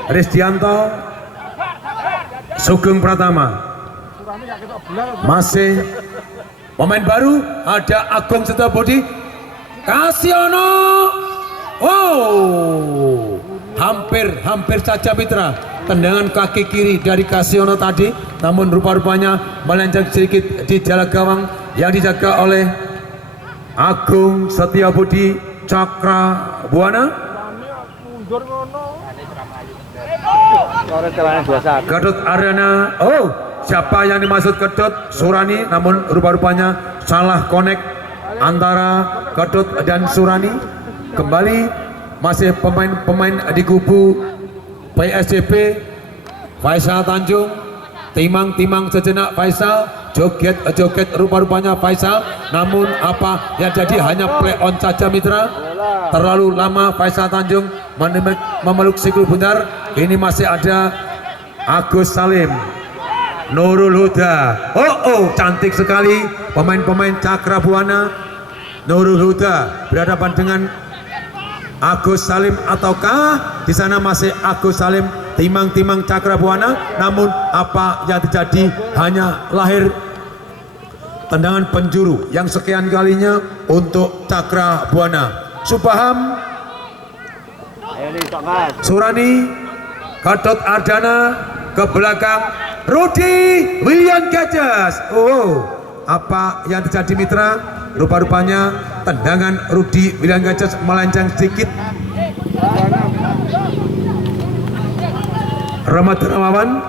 Resdianto, Sugeng Pratama. Masih pemain baru ada Agung Setabudi. Kasiono. Oh, hampir saja mitra tendangan kaki kiri dari Kasiono tadi, namun rupa-rupanya melenceng sedikit di jalan gawang yang dijaga oleh Agung Setiabudi Cakra Buana. Gatot Arena. Oh, siapa yang dimaksud Gatot? Surani, namun rupa-rupanya salah connect antara Gatot dan Surani. Kembali masih pemain-pemain di kubu PSCP. Faisal Tanjung timang sejenak. Faisal joget rupa-rupanya Faisal, namun apa yang jadi hanya play on saja mitra. Terlalu lama Faisal Tanjung memeluk sikul benar. Ini masih ada Agus Salim, Nurul Huda. Oh, cantik sekali pemain-pemain Cakra Buana. Nurul Huda berhadapan dengan Agus Salim, ataukah di sana masih Agus Salim timang Cakra Buana, namun apa yang terjadi hanya lahir tendangan penjuru yang sekian kalinya untuk Cakra Buana. Subham, Surani, Gatot Ardana ke belakang Rudi William Gajah. Oh, apa yang terjadi mitra? Rupa-rupanya tendangan Rudi William Gajah melenceng sedikit. Rahmat Darmawan,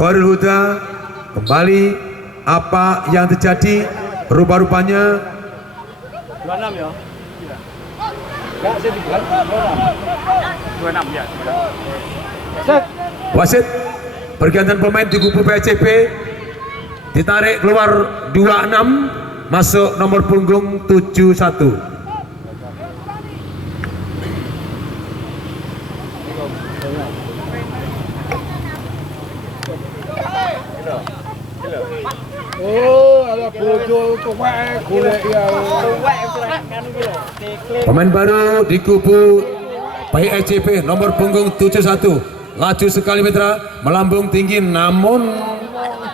Koril Huda. Kembali apa yang terjadi? Rupa-rupanya 26 ya. wasit pergantian pemain di kubu PCP, ditarik keluar 26, masuk nomor punggung 71. Oh, ada bodoh tuwek golek ya. Pemain baru di kubu PSCP nomor punggung 71. Laju sekali mitra, melambung tinggi, namun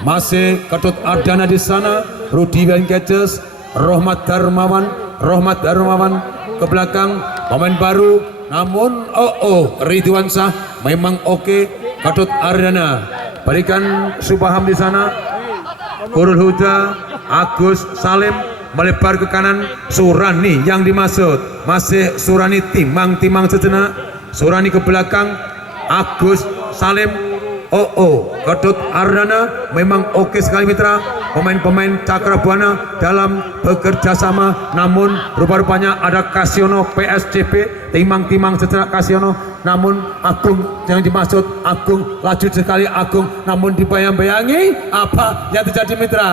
masih Gatot Ardana di sana. Rudi William Gajah, Rahmat Darmawan ke belakang. Pemain baru, namun Ridwan Shah memang oke. Gatot Ardana berikan Subham di sana. Kurul Huda, Agus Salim melebar ke kanan. Surani yang dimaksud, masih Surani timang sejenak. Surani ke belakang, Agus Salim. Gatot Ardana memang oke sekali mitra. Pemain-pemain Cakra Buana dalam bekerja sama, namun rupa-rupanya ada Kasiono PSCP timang sejenak Kasiono, namun Agung yang dimaksud Agung laju sekali Agung, namun dibayang-bayangi apa yang terjadi mitra.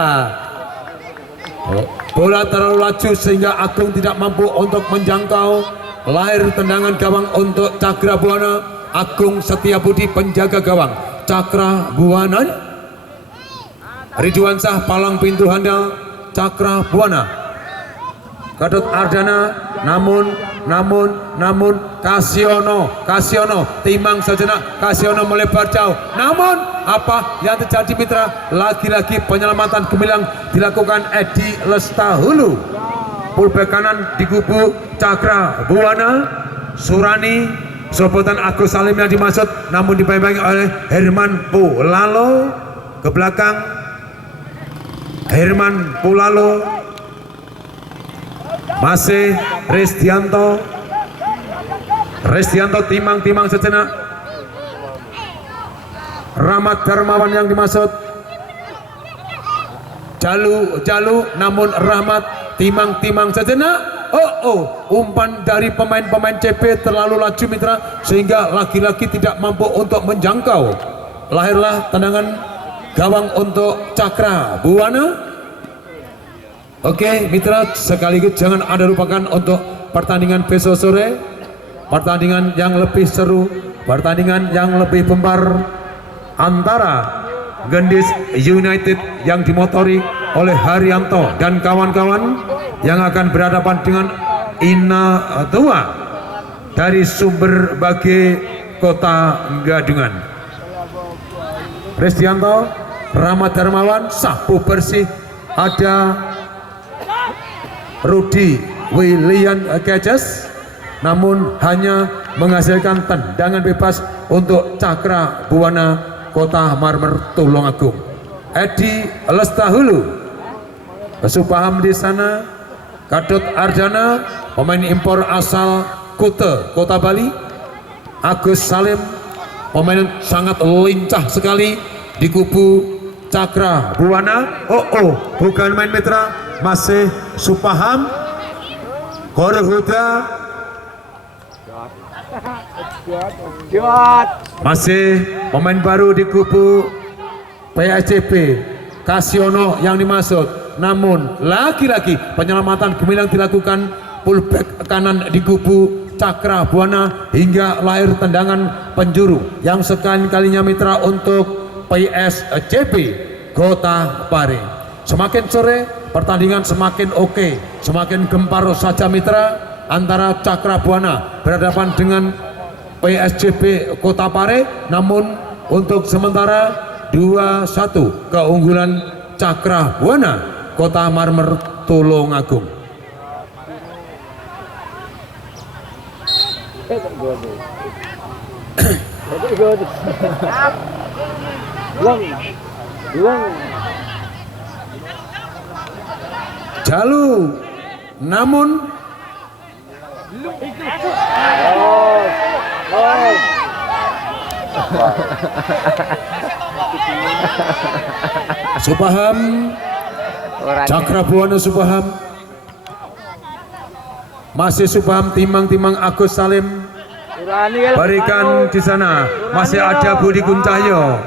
Bola terlalu laju sehingga Agung tidak mampu untuk menjangkau. Lahir tendangan gawang untuk Cakra Buana. Agung Setiabudi penjaga gawang Cakra Buana. Ridwan Shah palang pintu handal Cakra Buana. Gatot Ardana, namun Kasiono timang sejenak. Kasiono melebar jauh, namun apa yang terjadi mitra? Lagi-lagi penyelamatan gemilang dilakukan Edi Lestahulu. Pulbek kanan di kubu Cakra Buana. Surani, serobotan Agus Salim yang dimaksud, namun dibayang-bayangi oleh Herman Pulalo. Ke belakang Herman Pulalo, masih Resdianto timang sejenak. Rahmat Darmawan yang dimaksud. Jalu, namun Rahmat timang sejenak. Umpan dari pemain-pemain CP terlalu laju mitra, sehingga lagi-lagi tidak mampu untuk menjangkau. Lahirlah tendangan gawang untuk Cakra Buana. Oke mitra, sekaligus jangan Anda lupakan untuk pertandingan besok sore, pertandingan yang lebih seru, pertandingan yang lebih gempar antara Gendis United yang dimotori oleh Haryanto dan kawan-kawan yang akan berhadapan dengan Ina Tua dari Sumber Bage Kota Gadungan. Kristianto, Rahmat Darmawan, sapu bersih, ada Rudi William Keces, namun hanya menghasilkan tendangan bebas untuk Cakra Buana Kota Marmer Tulungagung. Edi Lestahulu, Supaham di sana. Kadut Arjana, pemain impor asal Kute Kota Bali. Agus Salim, pemain sangat lincah sekali di kubu Cakra Buana. Bukan main mitra, masih Supaham. Korel Huda, masih pemain baru di kubu PSCP Kasiono yang dimaksud. Namun lagi-lagi penyelamatan gemilang dilakukan pullback kanan di kubu Cakra Buana hingga lahir tendangan penjuru yang sekali-kalinya mitra untuk PSCP Kota Pare. Semakin sore pertandingan semakin oke, semakin gempar saja mitra antara Cakra Buana berhadapan dengan PSCP Kota Pare. Namun untuk sementara 2-1 keunggulan Cakra Buana Kota Marmer Tulungagung. Jalu, namun Supaham, Cakra Buana Supaham, masih Supaham timang-timang Agus Salim. Berikan di sana masih ada Budi Kuncahyo,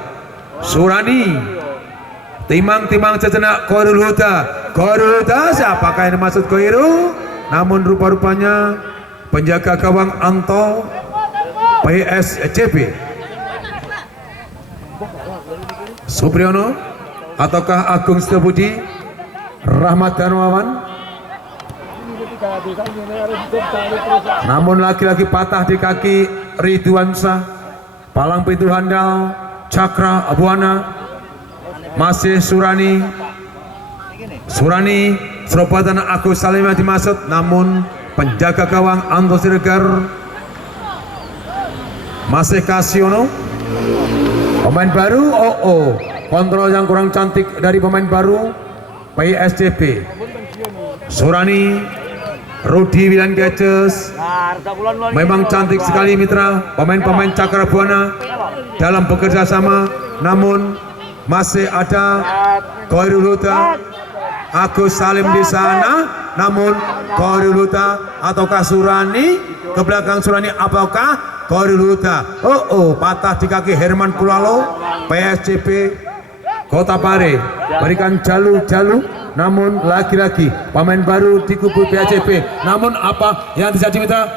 Surani, timang-timang sejenak Korul Huda. Korul Huda siapakah yang maksud Koiru? Namun rupa-rupanya penjaga gawang Anto PSCP. Supriyono ataukah Agung Setiabudi, Rahmat Darmawan. Namun lagi-lagi patah di kaki Ridwan Shah. Palang pintu handal Cakra Buana, masih Surani. Serobatan Agus Salim yang dimaksud, namun penjaga gawang Anto Siregar. Masih Kasiono, pemain baru. Kontrol yang kurang cantik dari pemain baru PSCP. Surani, Rudi Wilan Geces, memang cantik sekali mitra pemain-pemain Cakra Buana dalam bekerja sama. Namun masih ada Koirul Huda, Agus Salim di sana. Namun Koirul Huda ataukah Surani, ke belakang Surani apakah Koirul Huda? Patah di kaki Herman Pulalo PSCP Kota Pare. Berikan Jalu. Namun lagi-lagi pemain baru di kubu PSCP. Namun apa yang terjadi mitra?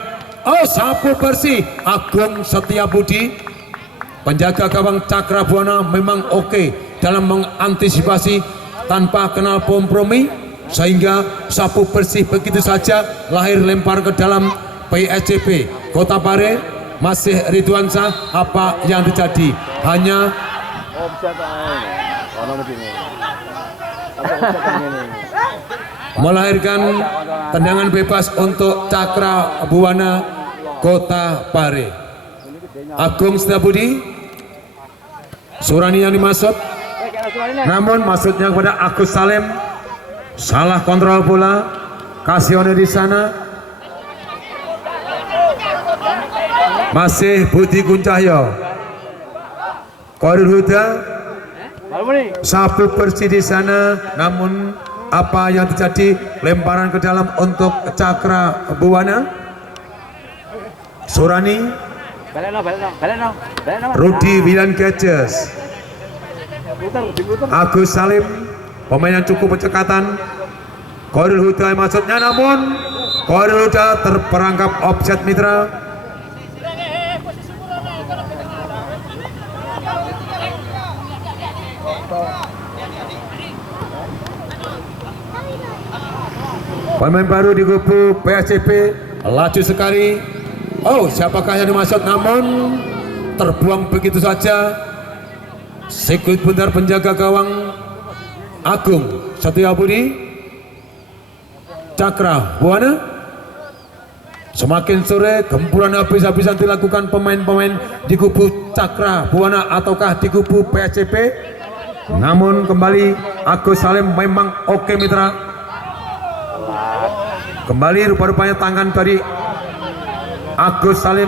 Sapu bersih Agung Setiabudi, penjaga gawang Cakra Buana memang oke dalam mengantisipasi tanpa kenal kompromi, sehingga sapu bersih begitu saja lahir lempar ke dalam PSCP Kota Pare. Masih Ridwan Shah, apa yang terjadi? Hanya melahirkan tendangan bebas untuk Cakra Buana Kota Pare. Agung Setiabudi, Surani yang dimaksud, namun maksudnya kepada Agus Salim. Salah kontrol bola. Kasiono di sana, masih Budi Kuncahyo. Koirul Huda, sapu bersih di sana. Namun apa yang terjadi? Lemparan ke dalam untuk Cakra Buana. Surani, Rudi Wilan Geces, Agus Salim, pemain yang cukup percekatan. Koirul Huda maksudnya, namun Koirul Huda terperangkap offset mitra. Pemain baru di kubu PSCP laju sekali. Oh, siapakah yang dimaksud? Namun terbuang begitu saja. Sekut bentar penjaga gawang Agung Setiabudi Cakra Buana. Semakin sore gempuran habis-habisan dilakukan pemain-pemain di kubu Cakra Buana ataukah di kubu PSCP. Namun kembali Agus Salim memang oke mitra. Kembali rupa-rupanya tangan dari Agus Salim.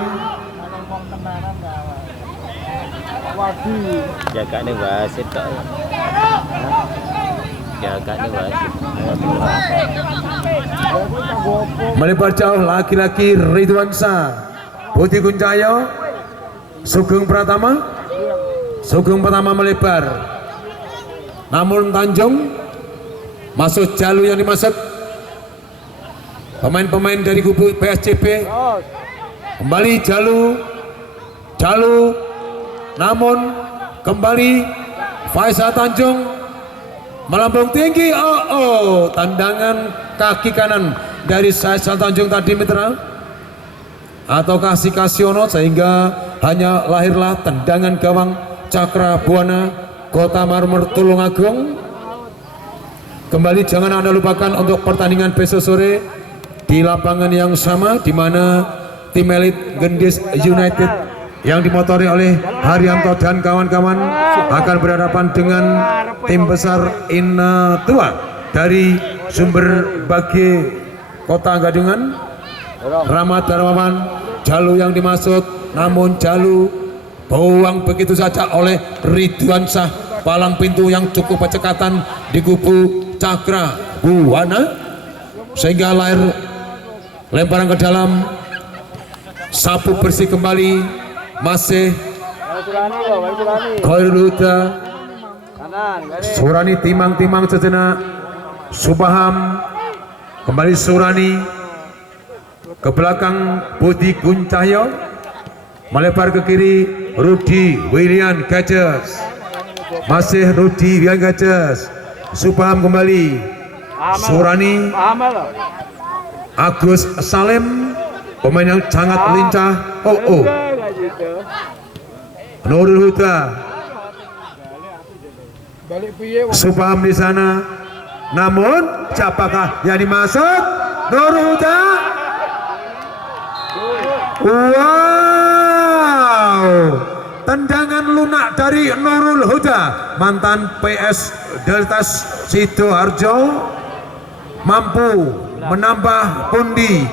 Jaga nih wasit kok. Jaga nih wasit. Melebar jauh laki-laki Ridwan Shah, Budi Kuncayo, Sugeng Pratama. Sugeng Pratama melebar. Namun Tanjung masuk jalur yang dimaksud. Pemain-pemain dari kubu PSCP kembali jalur. Namun kembali Faisal Tanjung melambung tinggi. Tendangan kaki kanan dari Faisal Tanjung tadi mitra, ataukah si Kasiono, sehingga hanya lahirlah tendangan gawang Cakra Buana Kota Marmer Tulungagung. Kembali jangan Anda lupakan untuk pertandingan besok sore di lapangan yang sama, di mana tim elit Gendis United yang dimotori oleh Haryanto dan kawan-kawan akan berhadapan dengan tim besar Inna Tua dari Sumber Bagi Kota Gadungan. Rahmat Darmawan jalur yang dimaksud, namun jalur buang begitu saja oleh Ridwan Shah. Palang pintu yang cukup percekatan di kubu Cakra Buana, sehingga lahir lemparan ke dalam. Sapu bersih kembali masih Khairul Huda. Surani timang-timang sejenak. Subaham kembali Surani ke belakang Budi Kuncahyo, melebar ke kiri Rudi William Gajes. Masih Rudi William Gajes. Subaham kembali Surani. Agus Salim, pemain yang sangat lincah. Nurul Huda. Subaham di sana. Namun siapakah yang dimaksud? Nurul Huda. Wow, tendangan lunak dari Nurul Huda, mantan PS Deltas Sidoarjo, mampu menambah pundi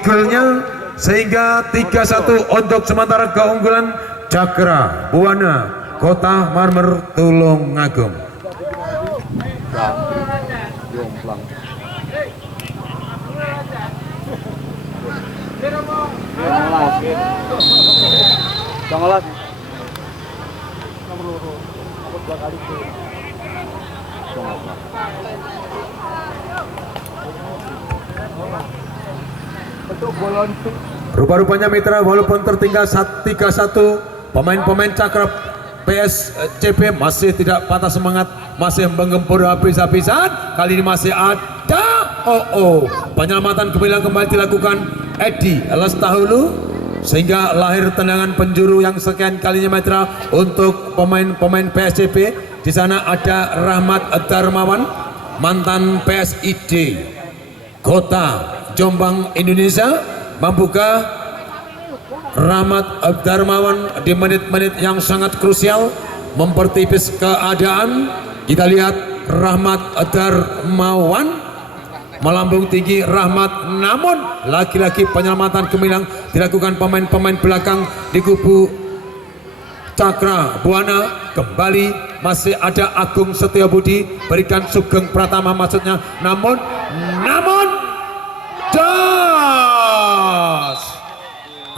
golnya, sehingga 3-1 untuk sementara keunggulan Cakra Buana Kota Marmer Tulungagung. Rupa-rupanya mitra, walaupun tertinggal 3-1, pemain-pemain Cakra PSCP masih tidak patah semangat, masih menggempur habis-habisan. Kali ini masih ada penyelamatan kembali dilakukan Edi Lestahulu, sehingga lahir tendangan penjuru yang sekian kalinya mitra untuk pemain-pemain PSCP. Di sana ada Rahmat Darmawan, mantan PSID Kota Jombang Indonesia. Mampukah Rahmat Darmawan di menit-menit yang sangat krusial mempertipis keadaan? Kita lihat Rahmat Darmawan melambung tinggi. Rahmat, namun lagi-lagi penyelamatan gemilang dilakukan pemain-pemain belakang di kubu Cakra Buana. Kembali masih ada Agung Setiabudi, berikan Sugeng Pratama maksudnya, namun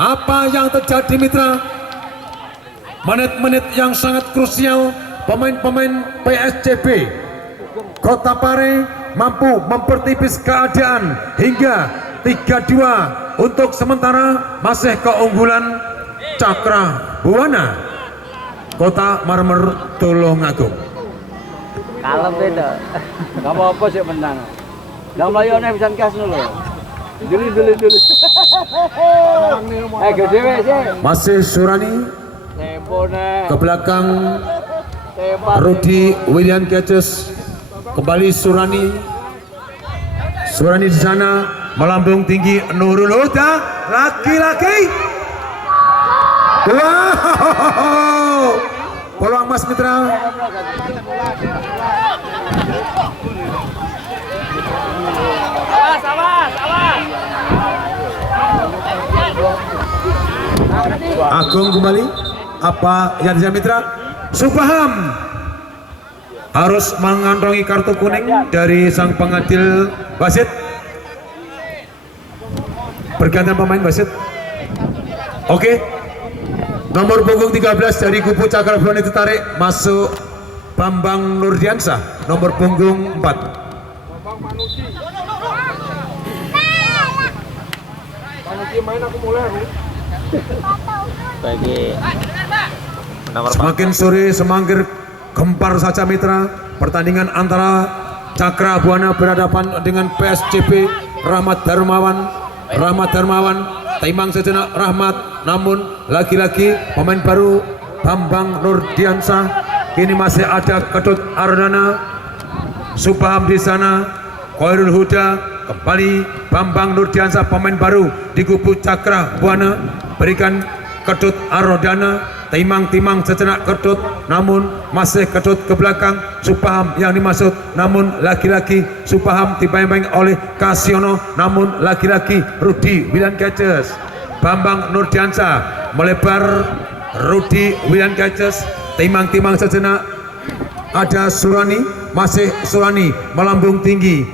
apa yang terjadi mitra? Menit-menit yang sangat krusial, pemain-pemain PSCP Kota Pare mampu mempertipis keadaan hingga 3-2 untuk sementara, masih keunggulan Cakra Buana Kota Marmer Tulungagung. Kalau beda, nggak apa-apa sih menang. Dah Melayu ni bisa kas dulu. Dulu. Gede sih. Masih Surani Tempo nih. ke belakang Tembak. Rudi William Catches, kembali Surani di sana melambung tinggi Nurul Huda, laki-laki. Wow, peluang Mas Mitra. Awas. Agung kembali, apa yang Yadza Mitra? Subham harus mengantongi kartu kuning dari sang pengadil wasit. Pergantian pemain wasit. Oke. Nomor punggung 13 dari kubu Cakrabuana ditarik masuk Bambang Nurdiansyah, nomor punggung 4. Panuki main aku mulai aku. Bagi nomor Semakin sore semakin gempar saja Mitra. Pertandingan antara Cakrabuana berhadapan dengan PSCP Rahmat Darmawan. Timbang sejenak Rahmat, namun lagi-lagi pemain baru Bambang Nurdiansyah. Kini masih ada Ketut Ardana, Subham di sana, Khairul Huda, kembali Bambang Nurdiansyah pemain baru di kubu Cakrabuana, berikan Ketut Ardana, timang sejenak Ketut, namun masih Ketut ke belakang, Subham yang dimaksud, namun lagi-lagi Subham dibayang oleh Kasiono, namun lagi-lagi Rudi William Catches. Bambang Nurdiansyah melebar, Rudi William Catches, timang sejenak ada Surani, masih Surani melambung tinggi,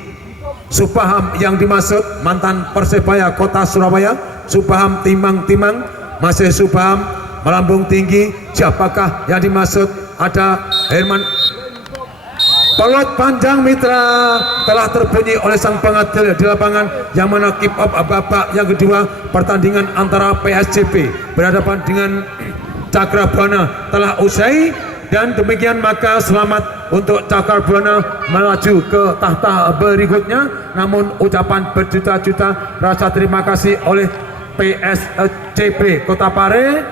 Subham yang dimaksud mantan Persebaya Kota Surabaya, Subham timang masih Subham melambung tinggi. Siapakah yang dimaksud? Ada Herman. Pelot panjang Mitra telah terbunyi oleh sang pengadil di lapangan, yang mana kick off babak yang kedua pertandingan antara PSCP berhadapan dengan Cakrabuana telah usai. Dan demikian maka selamat untuk Cakrabuana melaju ke tahta berikutnya. Namun ucapan berjuta-juta rasa terima kasih oleh PSCP Kota Pare